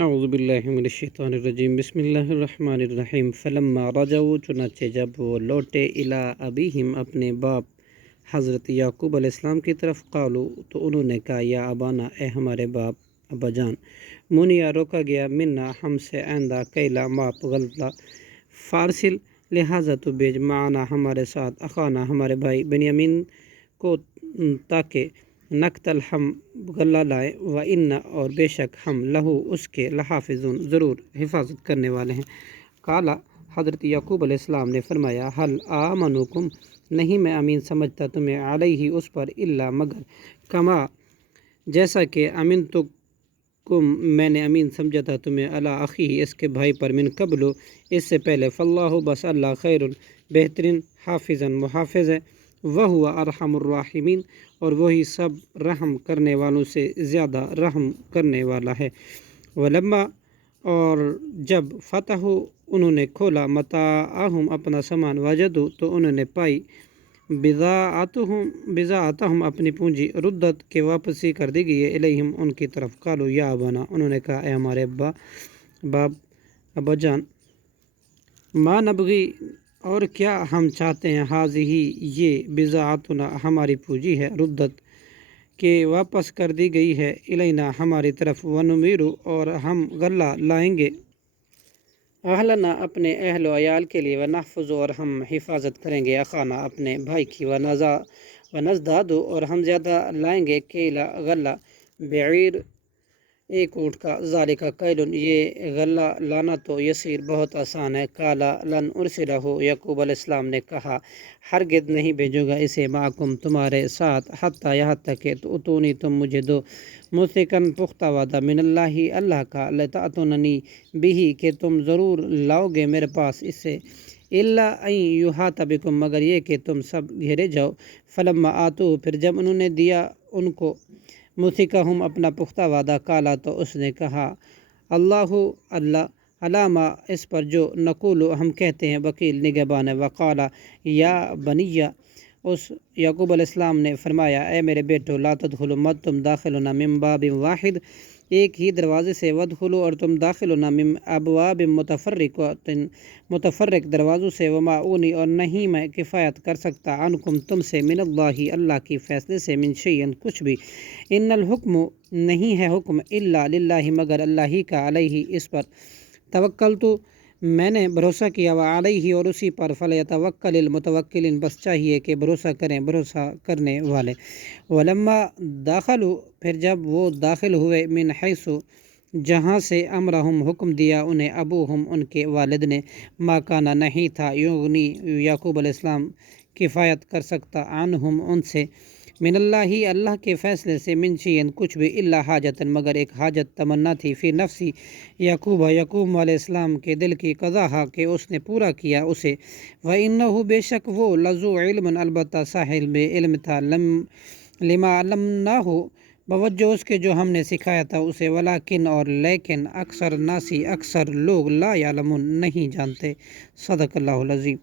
اعوذ باللہ من الشیطان الرجیم بسم اللہ الرحمن الرحیم فلما رجعوا چنانچہ جب وہ لوٹے الی ابیہم اپنے باپ حضرت یعقوب علیہ السلام کی طرف قالوا تو انہوں نے کہا یا ابانا اے ہمارے باپ ابا جان منیا روکا گیا منا ہم سے آئندہ کیلا ماپ غلطہ فارسل لہٰذا تو بھیج معنا ہمارے ساتھ اخانا ہمارے بھائی بنیامین کو تاکہ نقتل ہم غلہ لائیں و ان اور بے شک ہم لہو اس کے لحافظون ضرور حفاظت کرنے والے ہیں۔ قالا حضرت یعقوب علیہ السلام نے فرمایا حل آمنکم نہیں میں امین سمجھتا تمہیں علیہ اس پر الا مگر کما جیسا کہ امین تو میں نے امین سمجھا تھا تمہیں علی اخی اس کے بھائی پر من قبل اس سے پہلے فاللہ بس اللہ خیر بہترین حافظا محافظ ہے وہو ارحم الراحمین اور وہی سب رحم کرنے والوں سے زیادہ رحم کرنے والا ہے۔ ولما اور جب فتح انہوں نے کھولا متاعہم اپنا سامان وجدوا تو انہوں نے پائی بضاعتہم اپنی پونجی ردت کے واپسی کر دی گئی ہے الیہم ان کی طرف قالوا یا ابانا انہوں نے کہا اے ہمارے ابا جان ما نبغی اور کیا ہم چاہتے ہیں حاضی یہ بضاعتنا ہماری پونجی ہے ردت کہ واپس کر دی گئی ہے الینا ہماری طرف ونمیرو اور ہم غلہ لائیں گے اہلنا اپنے اہل و عیال کے لیے ونحفظ اور ہم حفاظت کریں گے اخانا اپنے بھائی کی ونزداد اور ہم زیادہ لائیں گے کیلا غلہ بعیر ایک اونٹ کا ذالک کیل یہ غلہ لانا تو یسیر بہت آسان ہے۔ کالا لن ارسلہ یعقوب علیہ السلام نے کہا ہرگز نہیں بھیجوں گا اسے معکم تمہارے ساتھ حتیٰ یہاں تک کہ اتونی تم مجھے دو موثقاً پختہ وعدہ من اللہ اللہ کا لتأتوننی بہ کہ تم ضرور لاؤ گے میرے پاس اس سے الا ان یحاط بکم مگر یہ کہ تم سب گھیرے جاؤ فلما آتو پھر جب انہوں نے دیا ان کو موثقہم اپنا پختہ وعدہ کالا تو اس نے کہا اللہ علامہ اس پر جو نقول ہم کہتے ہیں وکیل نگہبان ہے۔ وقالا یا بنیہ اس یعقوب علیہ السلام نے فرمایا اے میرے بیٹو لا تدخلوا مت تم داخل ہونا من باب واحد ایک ہی دروازے سے ودخلوا اور تم داخل ہونا من ابواب متفرق دروازوں سے وما اونی اور نہیں میں کفایت کر سکتا عنکم تم سے من اللہ کی فیصلے سے من شیئن کچھ بھی ان الحکم نہیں ہے حکم الا للہ مگر اللہ ہی کا علیہ اس پر توکلت میں نے بھروسہ کیا وعلیہ اور اسی پر فلیتوکل المتوکلین بس چاہیے کہ بھروسہ کریں بھروسہ کرنے والے۔ ولما داخلوا پھر جب وہ داخل ہوئے من حیث جہاں سے امرہم حکم دیا انہیں ابوہم ان کے والد نے ما کانا نہیں تھا یغنی یعقوب علیہ السلام کفایت کر سکتا عنہم ان سے من اللہ کے فیصلے سے من شیئن کچھ بھی الا حاجتن مگر ایک حاجت تمنا تھی فی نفسی یعقوب علیہ السلام کے دل کی قضا کہ اس نے پورا کیا اسے وَإِنَّهُ بے شک وہ لذو علم البتہ صاحب علم تھا لما علمناہ بوجہ اس کے جو ہم نے سکھایا تھا اسے ولیکن اور لیکن اکثر ناسی اکثر لوگ لا یعلمون نہیں جانتے۔ صدق اللہ العظیم۔